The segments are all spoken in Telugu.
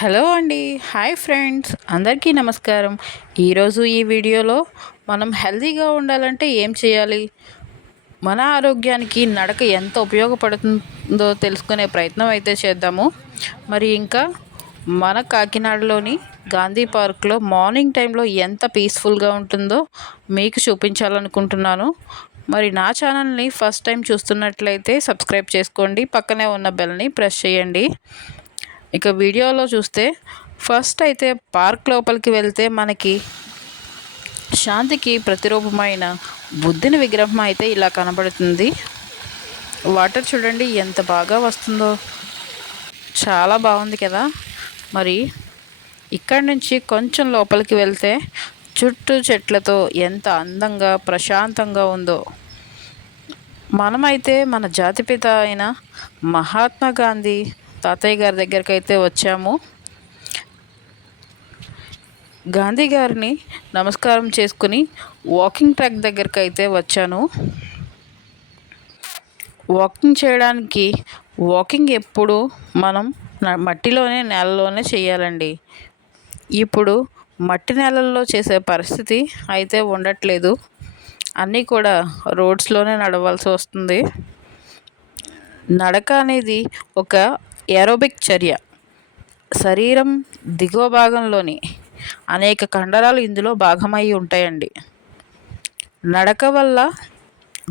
హలో అండి. Hi friends. అందరికీ నమస్కారం. ఈరోజు ఈ వీడియోలో మనం హెల్తీగా ఉండాలంటే ఏం చేయాలి? మన ఆరోగ్యానికి నడక ఎంత ఉపయోగపడుతుందో తెలుసుకునే ప్రయత్నం అయితే చేద్దాము. మరి ఇంకా మన కాకినాడలోని గాంధీ పార్క్లో మార్నింగ్ టైంలో ఎంత పీస్ఫుల్గా ఉంటుందో మీకు చూపించాలనుకుంటున్నాను. మరి నా ఛానల్ని ఫస్ట్ టైం చూస్తున్నట్లయితే సబ్స్క్రైబ్ చేసుకోండి. పక్కనే ఉన్న బెల్ని ప్రెస్ చేయండి. ఇక వీడియోలో చూస్తే ఫస్ట్ అయితే పార్క్ లోపలికి వెళ్తే మనకి శాంతికి ప్రతిరూపమైన బుద్ధిని విగ్రహం అయితే ఇలా కనబడుతుంది. వాటర్ చూడండి ఎంత బాగా వస్తుందో. చాలా బాగుంది కదా. మరి ఇక్కడి నుంచి కొంచెం లోపలికి వెళ్తే చుట్టూ చెట్లతో ఎంత అందంగా ప్రశాంతంగా ఉందో. మనమైతే మన జాతిపిత అయిన మహాత్మా గాంధీ తాతయ్య గారి దగ్గరికి అయితే వచ్చాము. గాంధీ గారిని నమస్కారం చేసుకుని వాకింగ్ ట్రాక్ దగ్గరికి అయితే వచ్చాను. వాకింగ్ చేయడానికి వాకింగ్ ఎప్పుడు మనం మట్టిలోనే నేలలోనే చేయాలండి. ఇప్పుడు మట్టి నేలల్లో చేసే పరిస్థితి అయితే ఉండట్లేదు. అన్నీ కూడా రోడ్స్లోనే నడవాల్సి వస్తుంది. నడక అనేది ఒక ఏరోబిక్ చర్య. శరీరం దిగువ భాగంలోని అనేక కండరాలు ఇందులో భాగమై ఉంటాయండి. నడక వల్ల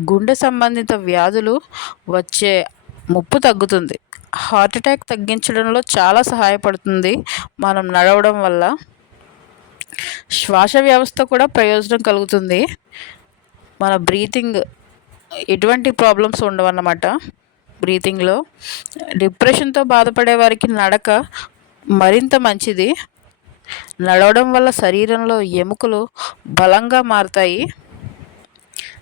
గుండె సంబంధిత వ్యాధులు వచ్చే ముప్పు తగ్గుతుంది. హార్ట్ అటాక్ తగ్గించడంలో చాలా సహాయపడుతుంది. మనం నడవడం వల్ల శ్వాస వ్యవస్థ కూడా ప్రయోజనం కలుగుతుంది. మన బ్రీతింగ్ ఎటువంటి ప్రాబ్లమ్స్ ఉండవన్నమాట. బ్రీతింగ్లో డిప్రెషన్తో బాధపడే వారికి నడక మరింత మంచిది. నడవడం వల్ల శరీరంలో ఎముకలు బలంగా మారుతాయి.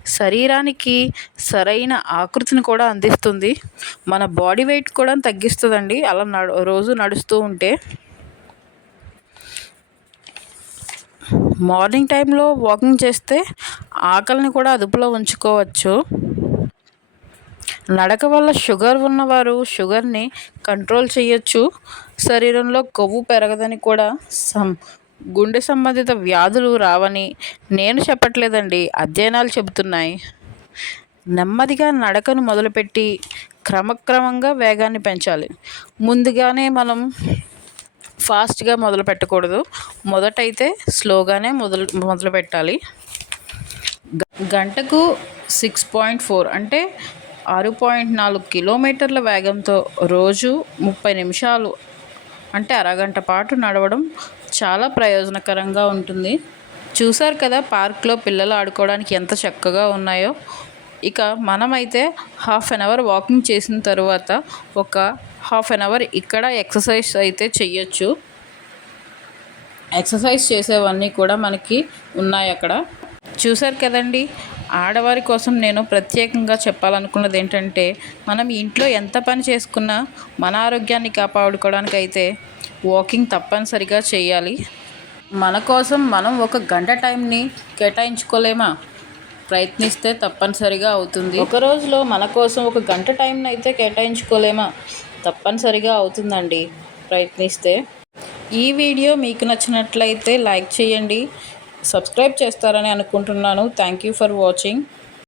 శరీరానికి సరైన ఆకృతిని కూడా అందిస్తుంది. మన బాడీ వెయిట్ కూడా తగ్గిస్తుందండి. అలా నడు రోజు నడుస్తూ ఉంటే. మార్నింగ్ టైంలో వాకింగ్ చేస్తే ఆకలిని కూడా అదుపులో ఉంచుకోవచ్చు. నడక వల్ల షుగర్ ఉన్నవారు షుగర్ని కంట్రోల్ చేయొచ్చు. శరీరంలో కొవ్వు పెరగదని కూడా సం గుండె సంబంధిత వ్యాధులు రావని నేను చెప్పట్లేదండి. అధ్యయనాలు చెబుతున్నాయి. నెమ్మదిగా నడకను మొదలుపెట్టి క్రమక్రమంగా వేగాన్ని పెంచాలి. ముందుగానే మనం ఫాస్ట్గా మొదలు పెట్టకూడదు. మొదటైతే స్లోగానే మొదలు మొదలు పెట్టాలి గంటకు సిక్స్ పాయింట్ ఫోర్ అంటే ఆరు పాయింట్ నాలుగు కిలోమీటర్ల వేగంతో రోజు ముప్పై నిమిషాలు అంటే అరగంట పాటు నడవడం చాలా ప్రయోజనకరంగా ఉంటుంది. చూసారు కదా పార్క్లో పిల్లలు ఆడుకోవడానికి ఎంత చక్కగా ఉన్నాయో. ఇక మనమైతే హాఫ్ అన్ అవర్ వాకింగ్ చేసిన తర్వాత ఒక హాఫ్ అన్ అవర్ ఇక్కడ ఎక్సర్సైజ్ అయితే చెయ్యొచ్చు. ఎక్సర్సైజ్ చేసేవన్నీ కూడా మనకి ఉన్నాయి అక్కడ. చూసారు కదండి ఆడవారి కోసం నేను ప్రత్యేకంగా చెప్పాలనుకున్నది ఏంటంటే మనం ఇంట్లో ఎంత పని చేసుకున్నా మన ఆరోగ్యాన్ని కాపాడుకోవడానికి అయితే వాకింగ్ తప్పనిసరిగా చేయాలి. మన కోసం మనం ఒక గంట టైంని కేటాయించుకోలేమా? ప్రయత్నిస్తే తప్పనిసరిగా అవుతుంది. ఒక రోజులో మన కోసం ఒక గంట టైంని అయితే కేటాయించుకోలేమా? తప్పనిసరిగా అవుతుందండి. ప్రయత్నిస్తే. ఈ వీడియో మీకు నచ్చినట్లయితే లైక్ చేయండి. సబ్స్క్రైబ్ చేస్తారని అనుకుంటున్నాను. Thank you for watching